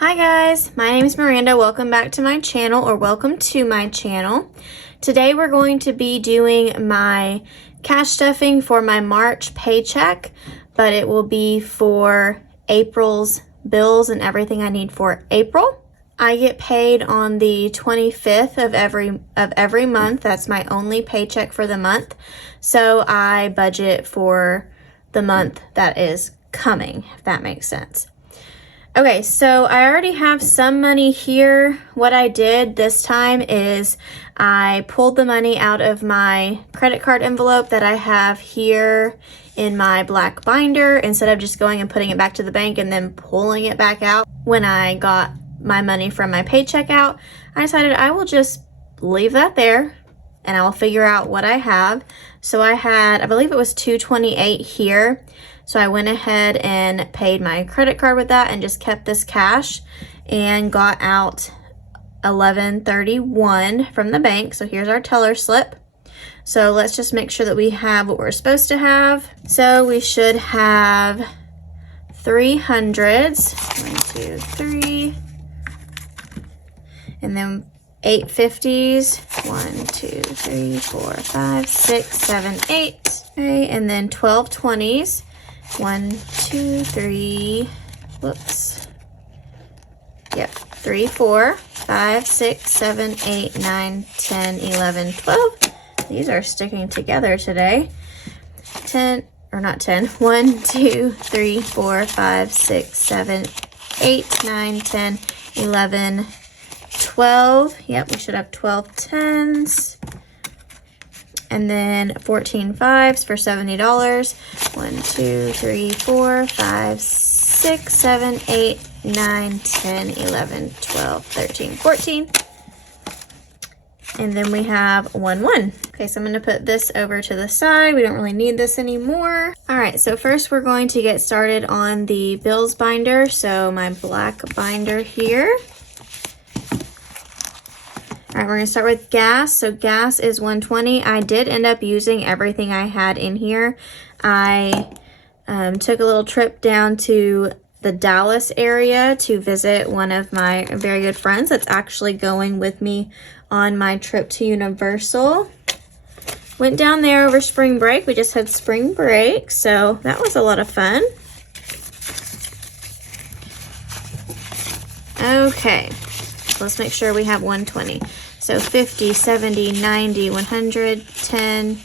Hi guys, my name is Miranda. Welcome back to my channel, or welcome to my channel. Today we're going to be doing my cash stuffing for my March paycheck, but it will be for April's bills and everything I need for April. I get paid on the 25th of every month. That's my only paycheck for the month. So I budget for the month that is coming, if that makes sense. Okay, so I already have some money here. What I did this time is I pulled the money out of my credit card envelope that I have here in my black binder instead of just going and putting it back to the bank and then pulling it back out when I got my money from my paycheck out. I decided I will just leave that there and I'll figure out what I have. So I had, I believe it was $228 here. So I went ahead and paid my credit card with that and just kept this cash and got out $11.31 from the bank. So here's our teller slip. So let's just make sure that we have what we're supposed to have. So we should have 300s, 1, 2, 3, and then 850s, 1, 2, 3, 4, 5, 6, 7, 8. Okay, and then 12 20s. 1, 2, 3, whoops. Yep, 3, 4, 5, 6, 7, 8, 9, 10, 11, 12. These are sticking together today. 10, or not 10. 1, 2, 3, 4, 5, 6, 7, 8, 9, 10, 11, 12. Yep, we should have 12 10s. And then 14 5s for $70. 1, 2, 3, 4, 5, 6, 7, 8, 9, 10, 11, 12, 13, 14. And then we have 1 1. Okay, so I'm going to put this over to the side. We don't really need this anymore. All right, so first we're going to get started on the bills binder. So my black binder here. All right, we're gonna start with gas. So gas is $1.20. I did end up using everything I had in here. I took a little trip down to the Dallas area to visit one of my very good friends that's actually going with me on my trip to Universal. Went down there over spring break. We just had spring break, so that was a lot of fun. Okay, let's make sure we have 120. So 50, 70, 90, 100, 10,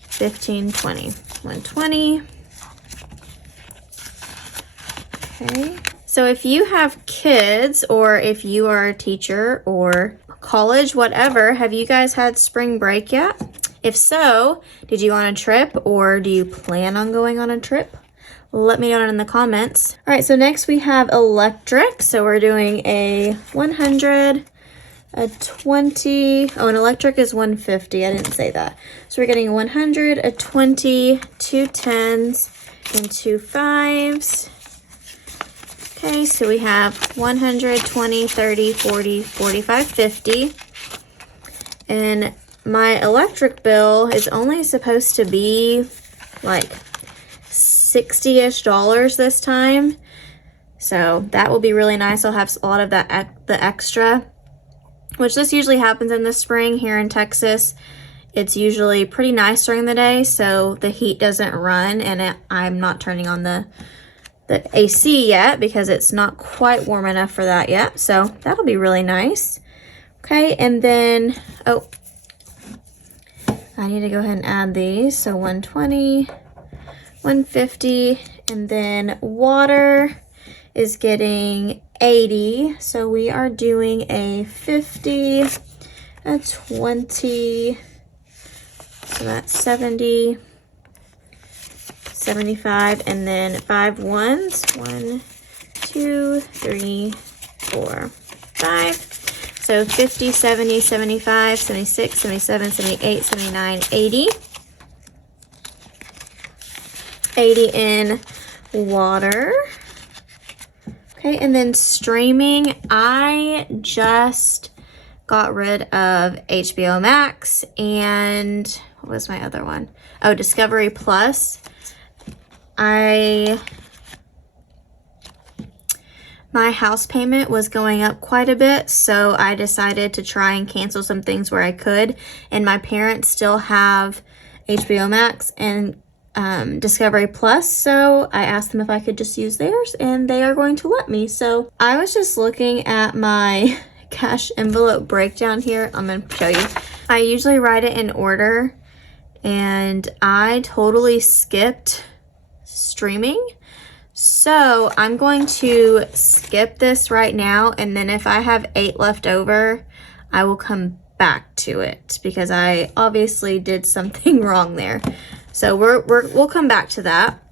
15, 20. 120. Okay. So if you have kids, or if you are a teacher or college, whatever, have you guys had spring break yet? If so, did you go on a trip, or do you plan on going on a trip? Let me know in the comments. All right, so next we have electric. So we're doing a 100, a 20, oh, an electric is 150. I didn't say that. So we're getting a 100, a 20, 2 10s, and 2 5s. Okay, so we have 100, 20, 30, 40, 45, 50. And my electric bill is only supposed to be like $60-ish this time. So that will be really nice. I'll have a lot of that, the extra, which this usually happens in the spring here in Texas. It's usually pretty nice during the day, so the heat doesn't run, and I'm not turning on the AC yet because it's not quite warm enough for that yet. So that'll be really nice. Okay, and then, oh, I need to go ahead and add these. So 120, 150, and then water is getting 80. So we are doing a 50, a 20, so that's 70, 75, and then 5 1s. 1, 2, 3, 4, 5. So 50, 70, 75, 76, 77, 78, 79, 80. 80 in water. Okay, and then streaming, I just got rid of HBO Max and what was my other one? Oh, Discovery Plus. I my house payment was going up quite a bit, so I decided to try and cancel some things where I could. And my parents still have HBO Max and Discovery Plus, so I asked them if I could just use theirs, and they are going to let me. So I was just looking at my cash envelope breakdown here. I'm going to show you. I usually write it in order, and I totally skipped streaming. So I'm going to skip this right now, and then if I have 8 left over, I will come back to it because I obviously did something wrong there. So we'll come back to that.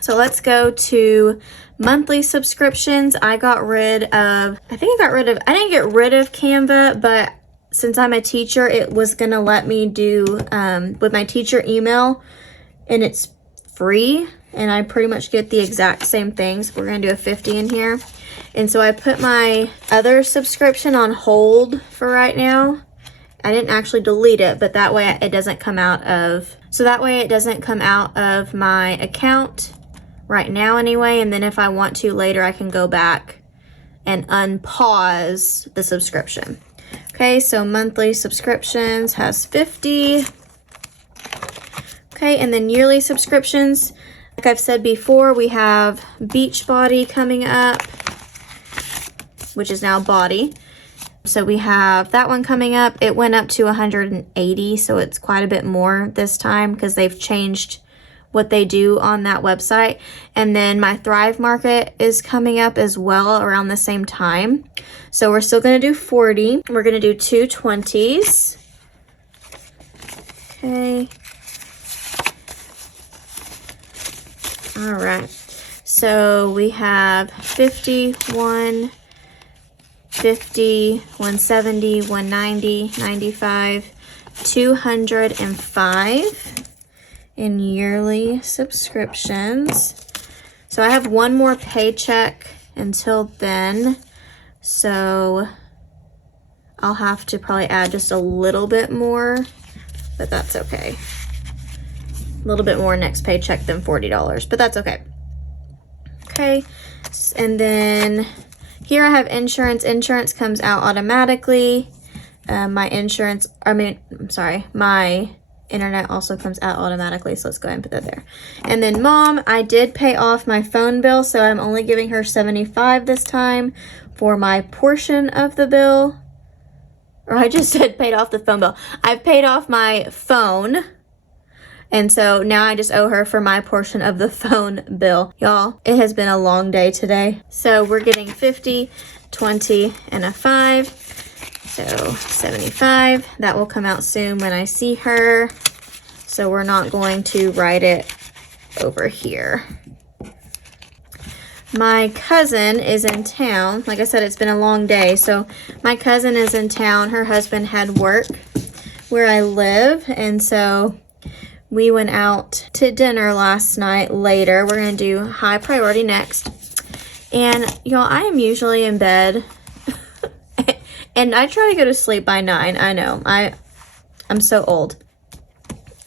So let's go to monthly subscriptions. I didn't get rid of Canva, but since I'm a teacher, it was gonna let me do with my teacher email, and it's free, and I pretty much get the exact same things. We're gonna do a 50 in here. And so I put my other subscription on hold for right now. I didn't actually delete it, but that way it doesn't come out of, my account right now anyway. And then if I want to later, I can go back and unpause the subscription. Okay, so monthly subscriptions has 50. Okay, and then yearly subscriptions, like I've said before, we have Beachbody coming up, which is now Body. So we have that one coming up. It went up to 180, so it's quite a bit more this time because they've changed what they do on that website. And then my Thrive Market is coming up as well around the same time. So we're still going to do 40. We're going to do 2 20s. Okay. All right. So we have 50, 150, 170, 190, 95, 205 in yearly subscriptions. So I have one more paycheck until then. So I'll have to probably add just a little bit more, but that's okay. A little bit more next paycheck than $40, but that's okay. Okay, and then here I have insurance. Insurance comes out automatically. My internet also comes out automatically, so let's go ahead and put that there. And then mom, I did pay off my phone bill, so I'm only giving her $75 this time for my portion of the bill. Or I just said paid off the phone bill. I've paid off my phone, and so now I just owe her for my portion of the phone bill. Y'all, it has been a long day today. So we're getting 50, 20, and a 5. So 75. That will come out soon when I see her. So we're not going to write it over here. My cousin is in town. Like I said, it's been a long day. So my cousin is in town. Her husband had work where I live, and so we went out to dinner last night later. We're going to do high priority next. And y'all, I am usually in bed and I try to go to sleep by 9. I know, I'm so old.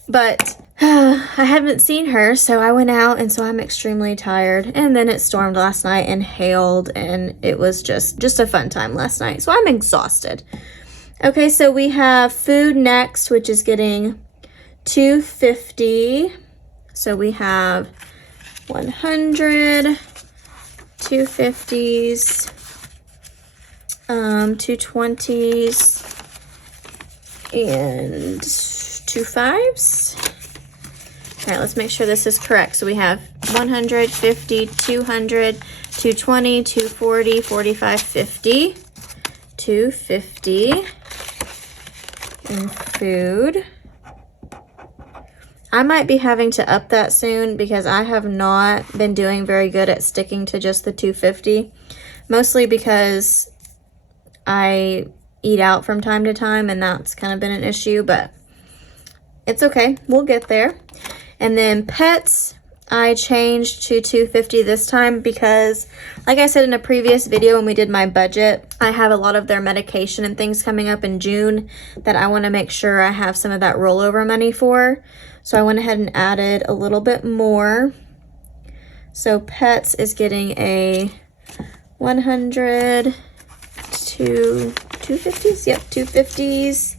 But I haven't seen her, so I went out, and so I'm extremely tired. And then it stormed last night and hailed, and it was just a fun time last night. So I'm exhausted. Okay, so we have food next, which is getting $250. So we have 100, 250s, 220s, and 25s. All right, let's make sure this is correct. So we have 100, 50, 200, 220, 240, 45, 50, 250 in food. I might be having to up that soon because I have not been doing very good at sticking to just the 250, mostly because I eat out from time to time, and that's kind of been an issue, but it's okay. We'll get there. And then pets, I changed to 250 this time because, like I said in a previous video when we did my budget, I have a lot of their medication and things coming up in June that I want to make sure I have some of that rollover money for. So I went ahead and added a little bit more. So pets is getting a 100, 250s, yep, 250s,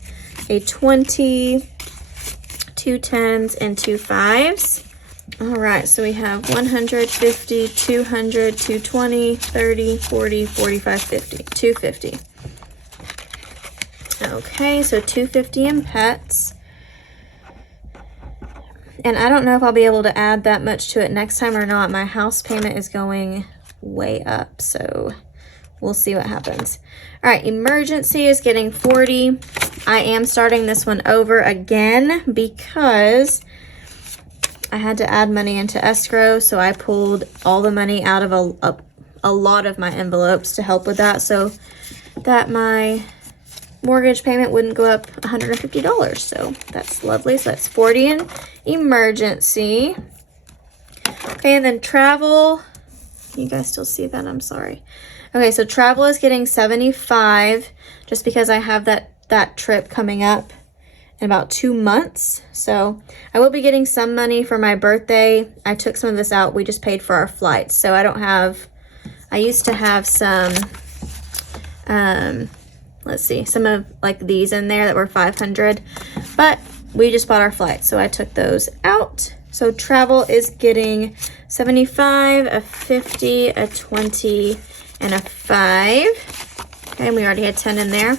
a 20, 2 10s, and 2 5s. All right, so we have 150, 200, 220, 30, 40, 45, 50, 250. Okay, so 250 in pets. And I don't know if I'll be able to add that much to it next time or not. My house payment is going way up, so we'll see what happens. All right, emergency is getting 40. I am starting this one over again because I had to add money into escrow, so I pulled all the money out of a lot of my envelopes to help with that, so that my mortgage payment wouldn't go up $150. So that's lovely. So that's 40 in emergency. Okay, and then travel. You guys still see that? I'm sorry. Okay, so travel is getting 75 just because I have that trip coming up in about 2 months. So I will be getting some money for my birthday. I took some of this out. We just paid for our flights. So I used to have some, let's see, some of like these in there that were 500, but we just bought our flights, so I took those out. So travel is getting 75, a 50, a 20, and a 5. Okay, and we already had 10 in there,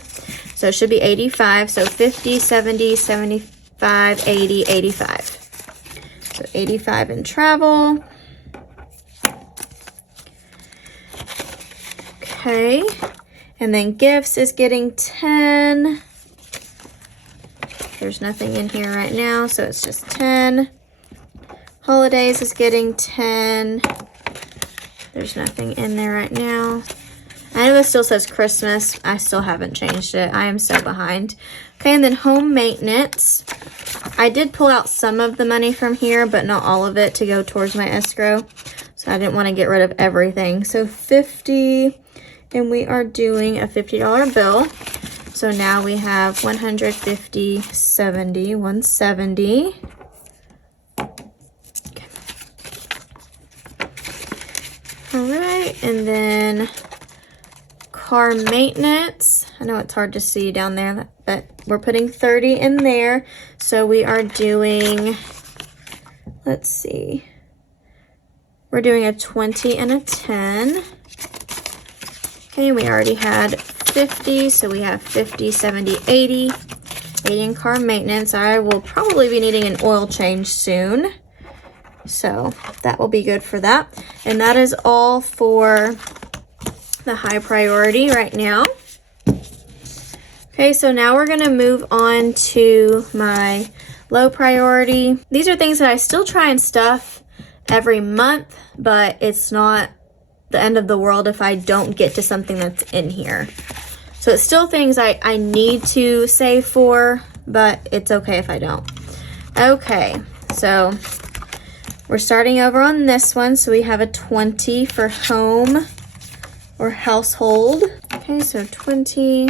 so it should be 85. So 50, 70, 75, 80, 85. So 85 in travel. Okay. And then gifts is getting 10. There's nothing in here right now, so it's just 10. Holidays is getting 10. There's nothing in there right now. I know this still says Christmas. I still haven't changed it. I am so behind. Okay, and then home maintenance. I did pull out some of the money from here, but not all of it to go towards my escrow. So I didn't want to get rid of everything. So 50. And we are doing a $50 bill. So now we have 150, 70, 170. Okay. All right, and then car maintenance. I know it's hard to see down there, but we're putting 30 in there. So we are doing, let's see, we're doing a 20 and a 10. Okay, we already had 50, so we have 50, 70, 80. 80 in car maintenance. I will probably be needing an oil change soon, so that will be good for that. And that is all for the high priority right now. Okay, so now we're going to move on to my low priority. These are things that I still try and stuff every month, but it's not the end of the world if I don't get to something that's in here. So it's still things I need to save for, but it's okay if I don't. Okay, so we're starting over on this one. So we have a 20 for home or household. Okay, so 20.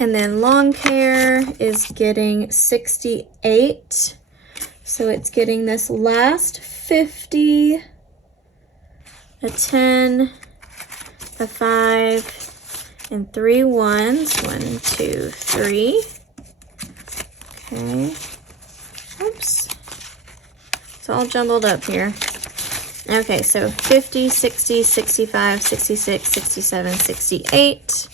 And then lawn care is getting 68. So it's getting this last 50. A 10, a 5, and 3 1s. 1, 2, 3. Okay. Oops. It's all jumbled up here. Okay, so 50, 60, 65, 66, 67, 68.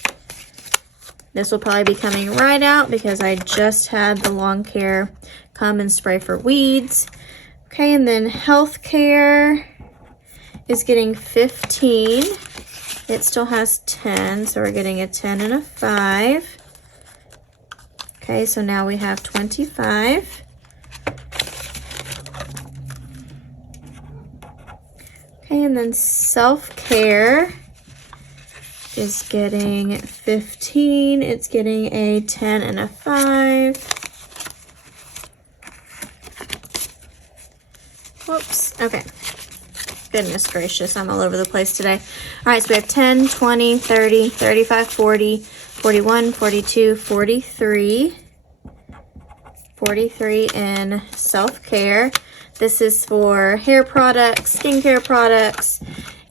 This will probably be coming right out because I just had the lawn care come and spray for weeds. Okay, and then health care is getting 15. It still has 10, so we're getting a 10 and a 5. Okay, so now we have 25. Okay, and then self-care is getting 15. It's getting a 10 and a 5. Whoops, okay. Goodness gracious, I'm all over the place today. All right, so we have 10, 20, 30, 35, 40, 41, 42, 43. 43 in self-care. This is for hair products, skincare products,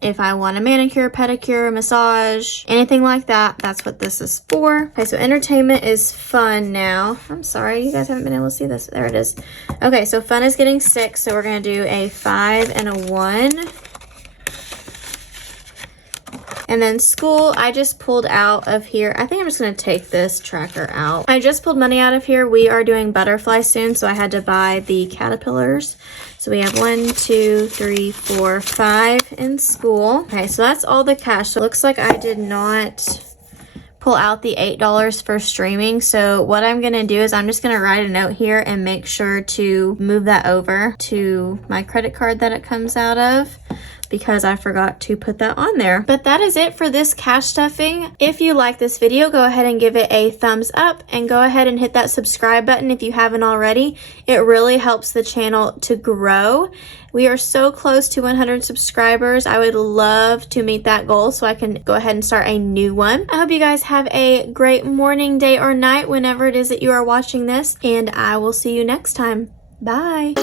if I want a manicure, pedicure, massage, anything like that, that's what this is for. Okay, so entertainment is fun now. I'm sorry, you guys haven't been able to see this. There it is. Okay, so fun is getting 6, so we're gonna do a 5 and a 1. And then school, I just pulled out of here. I think I'm just going to take this tracker out. I just pulled money out of here. We are doing butterfly soon, so I had to buy the caterpillars. So we have 1, 2, 3, 4, 5 in school. Okay, so that's all the cash. So it looks like I did not pull out the $8 for streaming. So what I'm going to do is I'm just going to write a note here and make sure to move that over to my credit card that it comes out of, because I forgot to put that on there. But that is it for this cash stuffing. If you like this video, go ahead and give it a thumbs up and go ahead and hit that subscribe button if you haven't already. It really helps the channel to grow. We are so close to 100 subscribers. I would love to meet that goal so I can go ahead and start a new one. I hope you guys have a great morning, day, or night whenever it is that you are watching this, and I will see you next time. Bye.